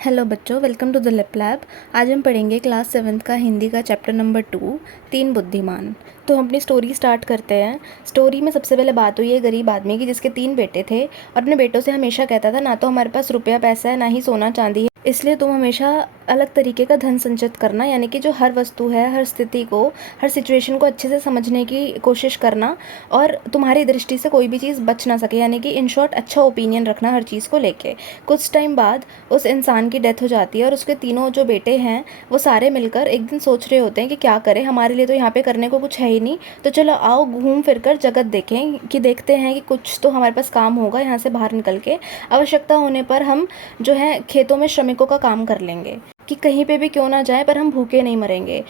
Hello बच्चों, welcome to the lip lab. आज हम पढ़ेंगे क्लास 7th का हिंदी का चैप्टर नंबर 2, तीन बुद्धिमान। तो हम अपनी स्टोरी स्टार्ट करते हैं। स्टोरी में सबसे पहले बात हुई है गरीब आदमी की, जिसके 3 बेटे थे और अपने बेटों से हमेशा कहता था, ना तो हमारे पास रुपया पैसा है, ना ही सोना चांदी है, इसलिए तुम हमेशा अलग तरीके का धन संचित करना, यानी कि जो हर वस्तु है, हर स्थिति को, हर सिचुएशन को अच्छे से समझने की कोशिश करना और तुम्हारी दृष्टि से कोई भी चीज़ बच ना सके, यानी कि इन शॉर्ट अच्छा ओपिनियन रखना हर चीज़ को लेके। कुछ टाइम बाद उस इंसान की डेथ हो जाती है और उसके तीनों जो बेटे हैं वो सारे मिलकर एक दिन सोच रहे होते हैं कि क्या करें, हमारे लिए तो यहाँ पे करने को कुछ है ही नहीं, तो चलो आओ घूम फिर कर जगत देखें, कि देखते हैं कि कुछ तो हमारे पास काम होगा यहाँ से बाहर निकल के। आवश्यकता होने पर हम जो है खेतों में श्रमिकों का काम कर लेंगे, कि कहीं पे भी क्यों ना जाए पर हम भूखे नहीं मरेंगे।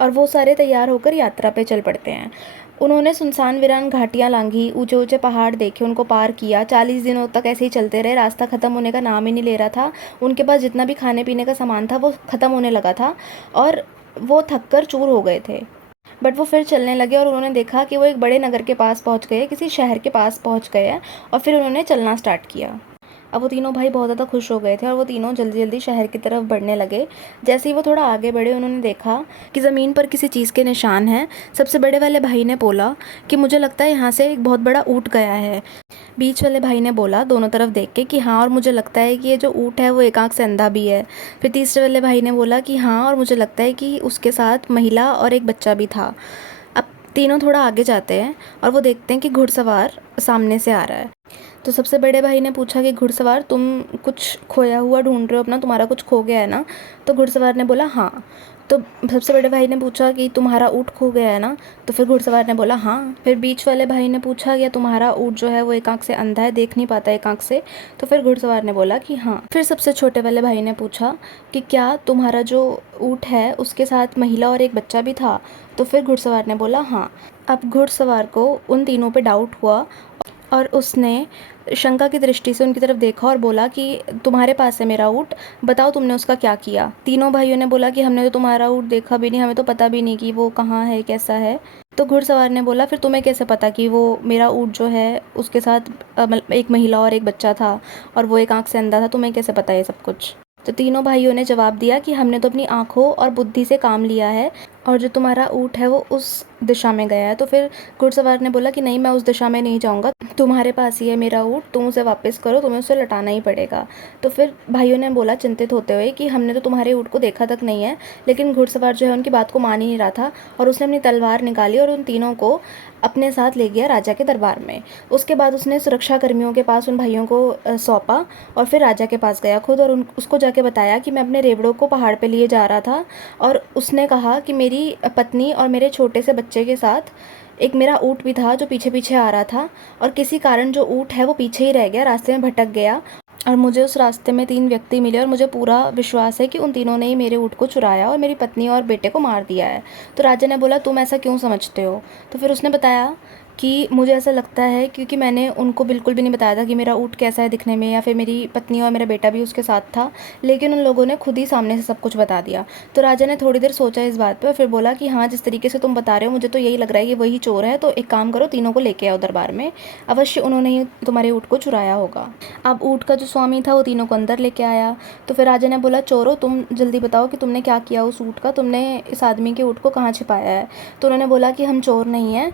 और वो सारे तैयार होकर यात्रा पे चल पड़ते हैं। उन्होंने सुनसान वीरान घाटियाँ लांघी, ऊंचे ऊंचे पहाड़ देखे, उनको पार किया। 40 दिनों तक ऐसे ही चलते रहे। रास्ता ख़त्म होने का नाम ही नहीं ले रहा था। उनके पास जितना भी खाने पीने का सामान था वो ख़त्म होने लगा था और वो थक कर चूर हो गए थे। बट वो फिर चलने लगे और उन्होंने देखा कि वो एक बड़े नगर के पास पहुंच गए, किसी शहर के पास पहुंच गए हैं और फिर उन्होंने चलना स्टार्ट किया। अब वो तीनों भाई बहुत ज़्यादा खुश हो गए थे और वो तीनों जल्दी जल्दी शहर की तरफ बढ़ने लगे। जैसे ही वो थोड़ा आगे बढ़े, उन्होंने देखा कि ज़मीन पर किसी चीज़ के निशान हैं। सबसे बड़े वाले भाई ने बोला कि मुझे लगता है यहाँ से एक बहुत बड़ा ऊँट गया है। बीच वाले भाई ने बोला दोनों तरफ देख के कि हाँ, और मुझे लगता है कि ये जो ऊँट है वो एक आँख से अंधा भी है। फिर तीसरे वाले भाई ने बोला कि हाँ, और मुझे लगता है कि उसके साथ महिला और एक बच्चा भी था। अब तीनों थोड़ा आगे जाते हैं और वो देखते हैं कि घुड़सवार सामने से आ रहा है। तो सबसे बड़े भाई ने पूछा कि घुड़सवार, तुम कुछ खोया हुआ ढूंढ रहे हो अपना, तुम्हारा कुछ खो गया है ना? तो घुड़सवार ने बोला हाँ। तो सबसे बड़े भाई ने पूछा कि तुम्हारा ऊँट खो गया है ना? तो फिर घुड़सवार ने बोला हाँ। फिर बीच वाले भाई ने पूछा कि तुम्हारा ऊँट जो है वो एक आँख से अंधा है, देख नहीं पाता एक आँख से? तो फिर घुड़सवार ने बोला कि हाँ। फिर सबसे छोटे वाले भाई ने पूछा कि क्या तुम्हारा जो ऊँट है उसके साथ महिला और एक बच्चा भी था? तो फिर घुड़सवार ने बोला हाँ। अब घुड़सवार को उन तीनों पे डाउट हुआ और उसने शंका की दृष्टि से उनकी तरफ देखा और बोला कि तुम्हारे पास है मेरा ऊँट, बताओ तुमने उसका क्या किया? तीनों भाइयों ने बोला कि हमने तो तुम्हारा ऊँट देखा भी नहीं, हमें तो पता भी नहीं कि वो कहाँ है, कैसा है। तो घुड़सवार ने बोला फिर तुम्हें कैसे पता कि वो मेरा ऊँट जो है उसके साथ एक महिला और एक बच्चा था और वो एक आँख से अंधा था, तुम्हें कैसे पता है सब कुछ? तो तीनों भाइयों ने जवाब दिया कि हमने तो अपनी आँखों और बुद्धि से काम लिया है और जो तुम्हारा ऊँट है वो उस दिशा में गया है। तो फिर घुड़सवार ने बोला कि नहीं, मैं उस दिशा में नहीं जाऊँगा, तुम्हारे पास ही है मेरा ऊँट, तुम उसे वापस करो, तुम्हें उसे लौटाना ही पड़ेगा। तो फिर भाइयों ने बोला चिंतित होते हुए कि हमने तो तुम्हारे ऊँट को देखा तक नहीं है। लेकिन घुड़सवार जो है उनकी बात को मान ही नहीं रहा था और उसने अपनी तलवार निकाली और उन तीनों को अपने साथ ले गया राजा के दरबार में। उसके बाद उसने सुरक्षा कर्मियों के पास उन भाइयों को सौंपा और फिर राजा के पास गया खुद और उसको जाके बताया कि मैं अपने रेवड़ों को पहाड़ पे लिए जा रहा था और उसने कहा कि मेरी पत्नी और मेरे छोटे से बच्चे के साथ एक मेरा ऊँट भी था जो पीछे पीछे आ रहा था और किसी कारण जो ऊँट है वो पीछे ही रह गया, रास्ते में भटक गया और मुझे उस रास्ते में 3 व्यक्ति मिले और मुझे पूरा विश्वास है कि उन तीनों ने ही मेरे ऊँट को चुराया और मेरी पत्नी और बेटे को मार दिया है। तो राजा ने बोला तुम ऐसा क्यों समझते हो? तो फिर उसने बताया कि मुझे ऐसा लगता है क्योंकि मैंने उनको बिल्कुल भी नहीं बताया था कि मेरा ऊँट कैसा है दिखने में, या फिर मेरी पत्नी और मेरा बेटा भी उसके साथ था, लेकिन उन लोगों ने खुद ही सामने से सब कुछ बता दिया। तो राजा ने थोड़ी देर सोचा इस बात पे और फिर बोला कि हाँ, जिस तरीके से तुम बता रहे हो मुझे तो यही लग रहा है कि वही चोर है, तो एक काम करो, तीनों को लेके आओ दरबार में, अवश्य उन्होंने ही तुम्हारे ऊँट को चुराया होगा। अब ऊँट का जो स्वामी था वो तीनों को अंदर लेके आया। तो फिर राजा ने बोला चोरों, तुम जल्दी बताओ कि तुमने क्या किया उस ऊँट का, तुमने इस आदमी के ऊँट को कहाँ छिपाया है? तो उन्होंने बोला कि हम चोर नहीं हैं,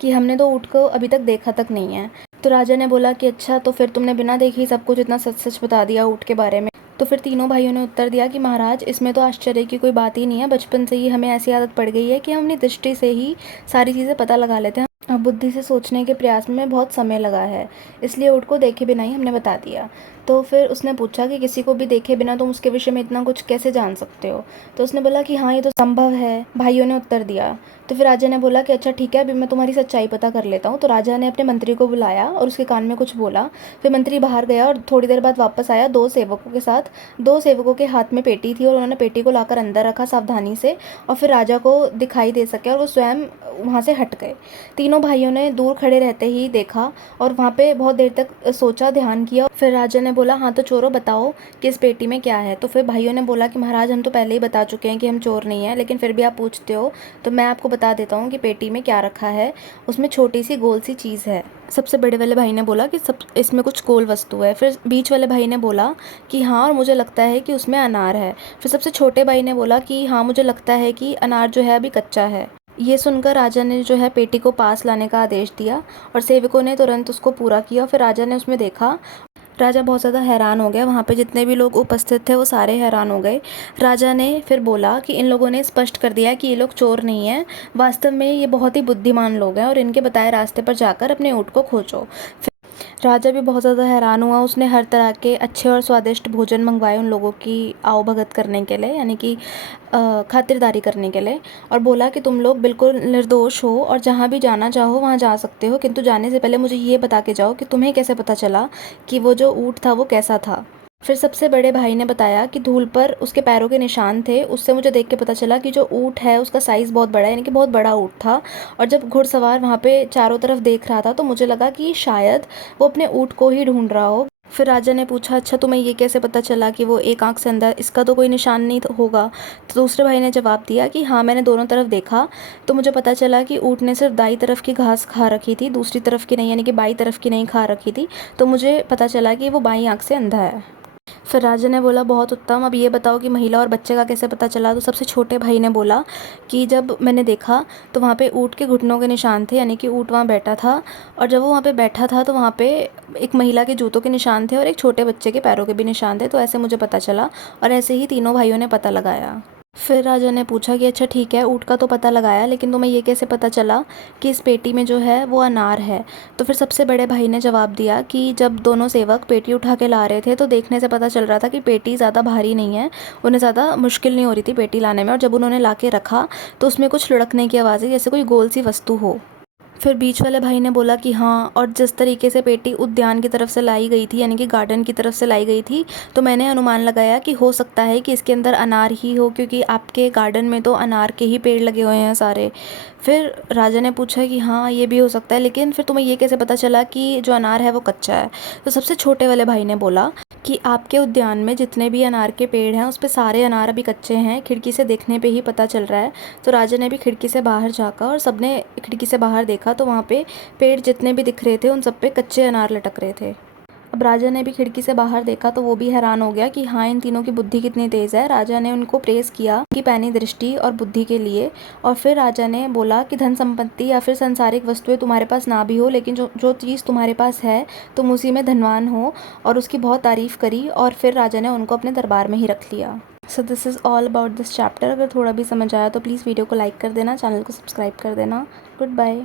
कि हमने तो ऊँट को अभी तक देखा तक नहीं है। तो राजा ने बोला कि अच्छा, तो फिर तुमने बिना देखे ही सब कुछ इतना सच सच बता दिया ऊँट के बारे में? तो फिर तीनों भाइयों ने उत्तर दिया कि महाराज, इसमें तो आश्चर्य की कोई बात ही नहीं है, बचपन से ही हमें ऐसी आदत पड़ गई है कि हम अपनी दृष्टि से ही सारी चीज़ें पता लगा लेते हैं। अब बुद्धि से सोचने के प्रयास में बहुत समय लगा है, इसलिए ऊँट को देखे बिना ही हमने बता दिया। तो फिर उसने पूछा कि किसी को भी देखे बिना तुम उसके विषय में इतना कुछ कैसे जान सकते हो? तो उसने बोला कि हाँ, ये तो संभव है। भाइयों ने उत्तर दिया। तो फिर राजा ने बोला कि अच्छा ठीक है, अभी मैं तुम्हारी सच्चाई पता कर लेता हूँ। तो राजा ने अपने मंत्री को बुलाया और उसके कान में कुछ बोला। फिर मंत्री बाहर गया और थोड़ी देर बाद वापस आया 2 सेवकों के साथ। 2 सेवकों के हाथ में पेटी थी और उन्होंने पेटी को लाकर अंदर रखा सावधानी से और फिर राजा को दिखाई दे सके और वो स्वयं वहाँ से हट गए। तीनों भाइयों ने दूर खड़े रहते ही देखा और वहाँ पे बहुत देर तक सोचा, ध्यान किया। फिर राजा ने बोला हाँ, तो चोरों बताओ कि इस पेटी में क्या है? तो फिर भाइयों ने बोला कि महाराज, हम तो पहले ही बता चुके हैं कि हम चोर नहीं हैं, लेकिन फिर भी आप पूछते हो तो मैं आपको बता देता हूँ कि पेटी में क्या रखा है। उसमें छोटी सी गोल सी चीज़ है। सबसे बड़े वाले भाई ने बोला कि सब इसमें कुछ गोल वस्तु है। फिर बीच वाले भाई ने बोला कि हाँ, और मुझे लगता है कि उसमें अनार है। फिर सबसे छोटे भाई ने बोला कि हाँ, मुझे लगता है कि अनार जो है अभी कच्चा है। ये सुनकर राजा ने जो है पेटी को पास लाने का आदेश दिया और सेवकों ने तुरंत उसको पूरा किया। फिर राजा ने उसमें देखा। राजा बहुत ज़्यादा हैरान हो गया। वहाँ पे जितने भी लोग उपस्थित थे वो सारे हैरान हो गए। राजा ने फिर बोला कि इन लोगों ने स्पष्ट कर दिया कि ये लोग चोर नहीं हैं, वास्तव में ये बहुत ही बुद्धिमान लोग हैं और इनके बताए रास्ते पर जाकर अपने ऊँट को खोजो। राजा भी बहुत ज़्यादा हैरान हुआ। उसने हर तरह के अच्छे और स्वादिष्ट भोजन मंगवाए उन लोगों की आवभगत करने के लिए, यानी कि खातिरदारी करने के लिए, और बोला कि तुम लोग बिल्कुल निर्दोष हो और जहाँ भी जाना चाहो वहाँ जा सकते हो, किंतु जाने से पहले मुझे ये बता के जाओ कि तुम्हें कैसे पता चला कि वो जो ऊँट था वो कैसा था। फिर सबसे बड़े भाई ने बताया कि धूल पर उसके पैरों के निशान थे। उससे मुझे देख के पता चला कि जो ऊँट है उसका साइज़ बहुत बड़ा है, यानी कि बहुत बड़ा ऊँट था। और जब घुड़सवार वहाँ पे चारों तरफ देख रहा था तो मुझे लगा कि शायद वो अपने ऊँट को ही ढूंढ रहा हो। फिर राजा ने पूछा, अच्छा तुम्हें ये कैसे पता चला कि वो एक आंख से अंधा है, इसका तो कोई निशान नहीं होगा। तो दूसरे भाई ने जवाब दिया कि हाँ, मैंने दोनों तरफ देखा तो मुझे पता चला कि ऊँट ने सिर्फ दाई तरफ की घास खा रखी थी, दूसरी तरफ की नहीं, यानी कि बाई तरफ की नहीं खा रखी थी। तो मुझे पता चला कि वो बाई आंख से अंधा है। फिर राजा ने बोला, बहुत उत्तम, अब ये बताओ कि महिला और बच्चे का कैसे पता चला। तो सबसे छोटे भाई ने बोला कि जब मैंने देखा तो वहाँ पे ऊँट के घुटनों के निशान थे, यानी कि ऊँट वहाँ बैठा था, और जब वो वहाँ पे बैठा था तो वहाँ पे एक महिला के जूतों के निशान थे और एक छोटे बच्चे के पैरों के भी निशान थे। तो ऐसे मुझे पता चला और ऐसे ही तीनों भाइयों ने पता लगाया। फिर राजा ने पूछा कि अच्छा ठीक है, ऊँट का तो पता लगाया, लेकिन तुम्हें ये कैसे पता चला कि इस पेटी में जो है वो अनार है। तो फिर सबसे बड़े भाई ने जवाब दिया कि जब दोनों सेवक पेटी उठा के ला रहे थे तो देखने से पता चल रहा था कि पेटी ज़्यादा भारी नहीं है, उन्हें ज़्यादा मुश्किल नहीं हो रही थी पेटी लाने में। और जब उन्होंने ला के रखा तो उसमें कुछ लुढ़कने की आवाज़ आई, जैसे कोई गोल सी वस्तु हो। फिर बीच वाले भाई ने बोला कि हाँ, और जिस तरीके से पेटी उद्यान की तरफ से लाई गई थी, यानी कि गार्डन की तरफ से लाई गई थी, तो मैंने अनुमान लगाया कि हो सकता है कि इसके अंदर अनार ही हो, क्योंकि आपके गार्डन में तो अनार के ही पेड़ लगे हुए हैं सारे। फिर राजा ने पूछा कि हाँ, ये भी हो सकता है, लेकिन फिर तुम्हें ये कैसे पता चला कि जो अनार है वो कच्चा है। तो सबसे छोटे वाले भाई ने बोला कि आपके उद्यान में जितने भी अनार के पेड़ हैं उस पे सारे अनार अभी कच्चे हैं, खिड़की से देखने पे ही पता चल रहा है। तो राजा ने भी खिड़की से बाहर झाँका और सबने खिड़की से बाहर देखा तो वहाँ पे पेड़ जितने भी दिख रहे थे उन सब पे कच्चे अनार लटक रहे थे। अब राजा ने भी खिड़की से बाहर देखा तो वो भी हैरान हो गया कि हाँ, इन तीनों की बुद्धि कितनी तेज़ है। राजा ने उनको प्रेज़ किया कि पैनी दृष्टि और बुद्धि के लिए। और फिर राजा ने बोला कि धन संपत्ति या फिर सांसारिक वस्तुएं तुम्हारे पास ना भी हो, लेकिन जो जो चीज़ तुम्हारे पास है तुम उसी में धनवान हो, और उसकी बहुत तारीफ़ करी। और फिर राजा ने उनको अपने दरबार में ही रख लिया। So this is all about this chapter. अगर थोड़ा भी समझ आया तो प्लीज़ वीडियो को लाइक कर देना, चैनल को सब्सक्राइब कर देना। Good bye.